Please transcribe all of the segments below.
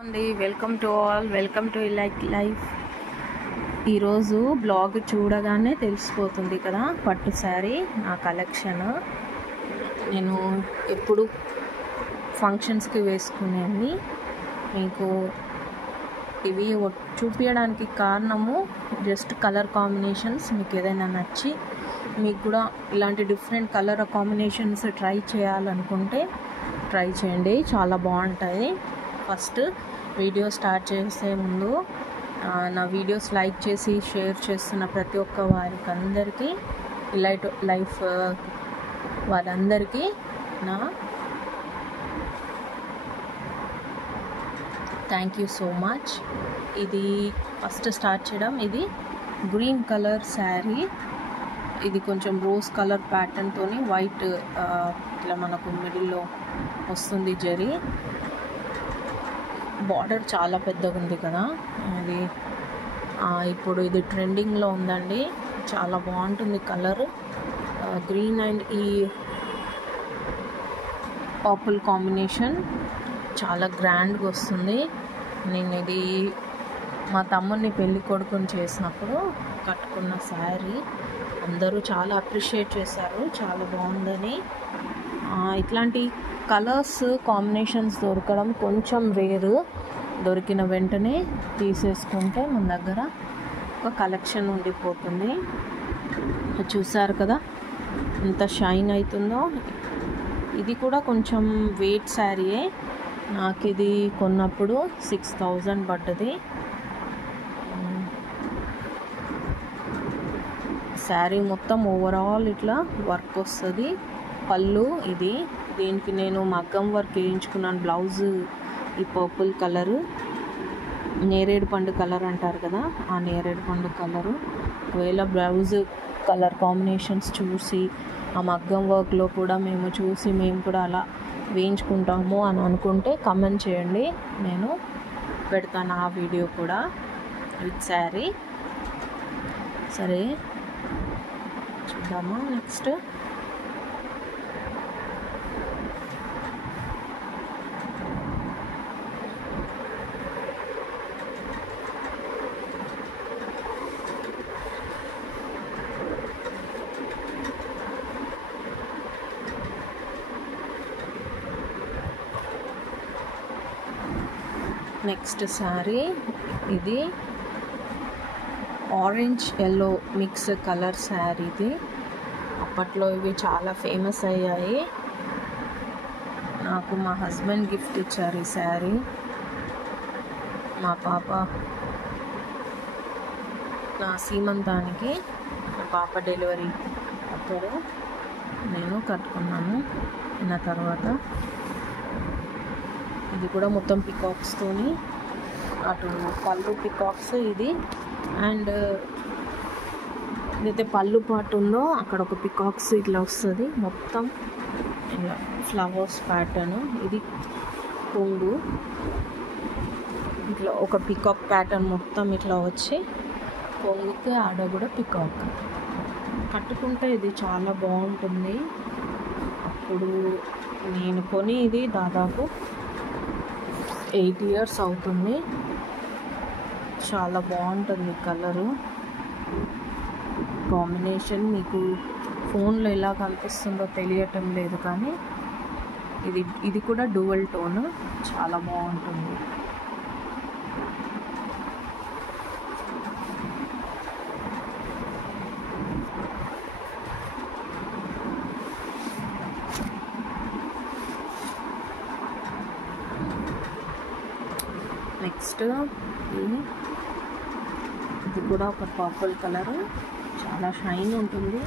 అండి welcome to all, welcome to life. ఈరోజు blog చూడగానే తెలిసిపోతుంది కదా, పట్టు శారీ నా కలెక్షన్. నేను ఎప్పుడు ఫంక్షన్స్కి వేసుకునేవి. మీకు ఇవి చూపించడానికి కారణము జస్ట్ కలర్ కాంబినేషన్స్. మీకు ఏదైనా నచ్చి మీకు కూడా ఇలాంటి డిఫరెంట్ కలర్ కాంబినేషన్స్ ట్రై చేయాలనుకుంటే ట్రై చేయండి, చాలా బాగుంటాయి. ఫస్ట్ వీడియో స్టార్ట్ చేసే ముందు నా వీడియోస్ లైక్ చేసి షేర్ చేస్తున్న ప్రతి ఒక్క వారికి అందరికీ లైఫ్ వాళ్ళందరికీ నా థ్యాంక్ యూ సో మచ్. ఇది ఫస్ట్ స్టార్ట్ చేయడం, ఇది గ్రీన్ కలర్ శారీ. ఇది కొంచెం రోజ్ కలర్ ప్యాటర్న్తో వైట్ ఇట్లా మనకు మిడిల్లో వస్తుంది జరీ. బార్డర్ చాలా పెద్దగా ఉంది కదా, అది ఇప్పుడు ఇది ట్రెండింగ్లో ఉందండి. చాలా బాగుంటుంది కలర్, గ్రీన్ అండ్ ఈ పర్పుల్ కాంబినేషన్ చాలా గ్రాండ్గా వస్తుంది. నేను ఇది మా తమ్ముడిని పెళ్లి కొడుకుని చేసినప్పుడు కట్టుకున్న శారీ. అందరూ చాలా అప్రిషియేట్ చేశారు, చాలా బాగుందని. ఇట్లాంటి కలర్స్ కాంబినేషన్స్ దొరకడం కొంచెం రేరు. దొరికిన వెంటనే తీసేసుకుంటే మన దగ్గర ఒక కలెక్షన్ ఉండిపోతుంది. చూసారు కదా ఎంత షైన్ అవుతుందో. ఇది కూడా కొంచెం వెయిట్ శారీయే. నాకు ఇది కొన్నప్పుడు 6000 పడ్డది. శారీ మొత్తం ఓవరాల్ ఇట్లా వర్క్ వస్తుంది. పళ్ళు ఇది, దీనికి నేను మగ్గం వర్క్ వేయించుకున్నాను. బ్లౌజ్ ఈ పర్పుల్ కలరు, నేరేడు పండు కలర్ అంటారు కదా, ఆ నేరేడు పండు కలరు. ఒకవేళ బ్లౌజ్ కలర్ కాంబినేషన్స్ చూసి ఆ మగ్గం వర్క్లో కూడా మేము చూసి మేము కూడా అలా వేయించుకుంటాము అని అనుకుంటే కమెంట్ చేయండి, నేను పెడతాను ఆ వీడియో కూడా విత్ శారీ. సరే చూద్దామా నెక్స్ట్. నెక్స్ట్ శారీ ఇది orange yellow mix colour sari. ఇది అప్పట్లో ఇవి చాలా ఫేమస్ అయ్యాయి. నాకు మా హస్బెండ్ గిఫ్ట్ ఇచ్చారు ఈ శారీ. మా పాప నా సీమంతానికి, మా పాప డెలివరీ అప్పుడు నేను కట్టుకున్నాను. నా తర్వాత ఇది కూడా మొత్తం పికాక్స్తోని, అటు పళ్ళు పికాక్స్ ఇది, అండ్ ఏదైతే పళ్ళు పాటు ఉందో అక్కడ ఒక పికాక్స్ ఇట్లా వస్తుంది మొత్తం ఇలా ఫ్లవర్స్ ప్యాటర్న్. ఇది కొంగు, ఇట్లా ఒక పికాక్ ప్యాటర్న్ మొత్తం ఇట్లా వచ్చి కొంగుకి ఆడ కూడా పికాక్. కట్టుకుంటే ఇది చాలా బాగుంటుంది. అప్పుడు నేను కొని ఇది దాదాపు 8 years అవుతుంది. చాలా బాగుంటుంది కలరు కాంబినేషన్. మీకు ఫోన్లో ఎలా కనిపిస్తుందో తెలియటం లేదు, కానీ ఇది కూడా డ్యూయల్ టోన్, చాలా బాగుంటుంది. నెక్స్ట్ ఇది కూడా ఒక పర్పుల్ కలర్, చాలా షైన్ ఉంటుంది.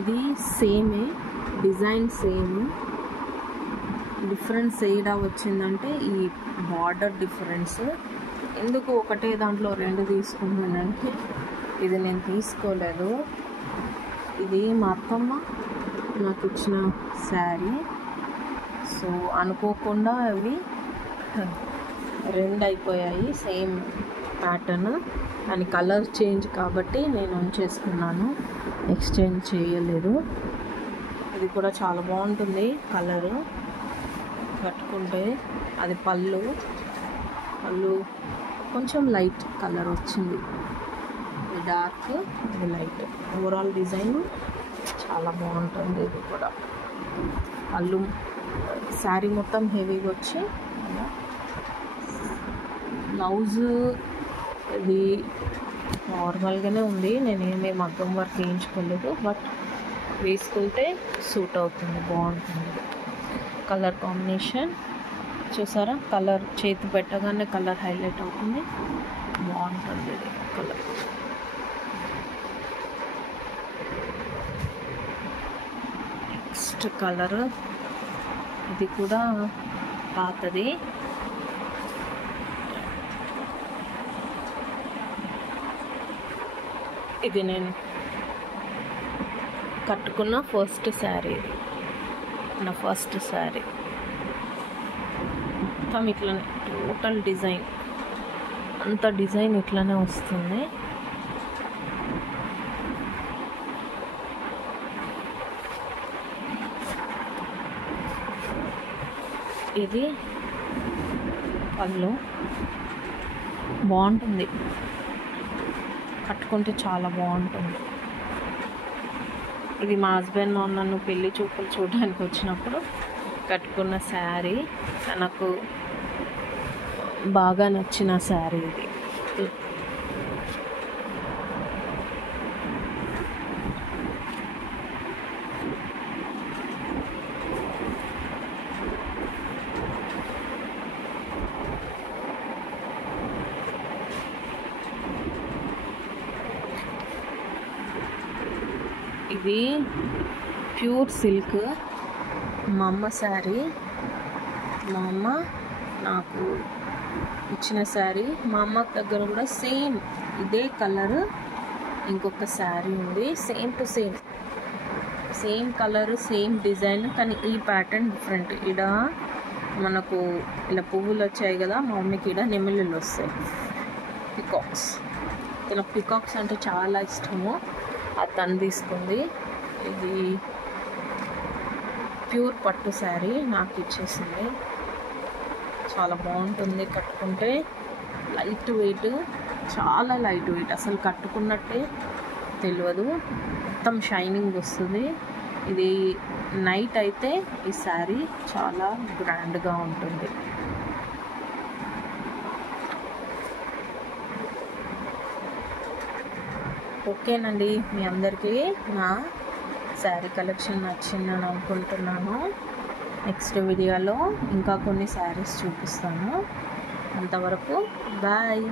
ఇది సేమే డిజైన్, సేమ్. డిఫరెన్స్ ఏడా వచ్చిందంటే ఈ బార్డర్ డిఫరెన్స్. ఎందుకు ఒకటే దాంట్లో 2 తీసుకున్నానంటే, ఇది నేను తీసుకోలేదు. ఇది మా అత్తమ్మ నాకు ఇచ్చిన శారీ. సో అనుకోకుండా అవి 2 అయిపోయాయి సేమ్ ప్యాటర్న్, కానీ కలర్ చేంజ్ కాబట్టి నేను ఉంచేసుకున్నాను, ఎక్స్చేంజ్ చేయలేదు. ఇది కూడా చాలా బాగుంటుంది కలరు. కట్టుకుంటే అది పళ్ళు కొంచెం లైట్ కలర్ వచ్చింది, ఇది డార్క్, ఇది లైట్. ఓవరాల్ డిజైన్ చాలా బాగుంటుంది. ఇది కూడా పళ్ళు శారీ మొత్తం హెవీగా వచ్చి బ్లౌజ్ ఇది నార్మల్గానే ఉంది. నేనేమి మగ్గం వర్క్ వేయించుకోలేదు, బట్ వేసుకుంటే సూట్ అవుతుంది, బాగుంటుంది. కలర్ కాంబినేషన్ చూసారా, కలర్ చేతి పెట్టగానే కలర్ హైలైట్ అవుతుంది, బాగుంటుంది ఇది కలర్. నెక్స్ట్ కలర్ ఇది కూడా పాతది. ఇది నేను కట్టుకున్న ఫస్ట్ శారీ, నా ఫస్ట్ శారీ. మొత్తం ఇట్లనే టోటల్ డిజైన్ అంత డిజైన్ ఇట్లనే వస్తుంది. ఇది పళ్ళు బాగుంటుంది, కట్టుకుంటే చాలా బాగుంటుంది. ఇది మా హస్బెండ్ నన్ను పెళ్లి చూపులు చూడడానికి వచ్చినప్పుడు కట్టుకున్న శారీ, నాకు బాగా నచ్చిన శారీ ఇది. ఇది ప్యూర్ సిల్క్, మా అమ్మ శారీ, మా అమ్మ నాకు ఇచ్చిన శారీ. మా అమ్మ దగ్గర కూడా సేమ్ ఇదే కలర్ ఇంకొక శారీ ఉంది, same to same colour same design, కానీ ఈ ప్యాటర్న్ డిఫరెంట్. ఇక్కడ మనకు ఇలా పువ్వులు వచ్చాయి కదా, మా మమ్మీకి ఇక్కడ నెమలిలు వస్తాయి, పికాక్స్. ఇలా పికాక్స్ అంటే చాలా ఇష్టము, అది తను తీసుకుంది. ఇది ప్యూర్ పట్టు శారీ నాకు ఇచ్చేసింది, చాలా బాగుంటుంది కట్టుకుంటే. లైట్ వెయిట్, చాలా లైట్ వెయిట్, అసలు కట్టుకున్నట్టే తెలియదు, మొత్తం షైనింగ్ వస్తుంది. ఇది నైట్ అయితే ఈ శారీ చాలా గ్రాండ్గా ఉంటుంది. ఓకేనండి, మీ అందరికీ నా శారీ కలెక్షన్ నచ్చిందని అనుకుంటున్నాను. నెక్స్ట్ వీడియోలో ఇంకా కొన్ని శారీస్ చూపిస్తాను. అంతవరకు బాయ్.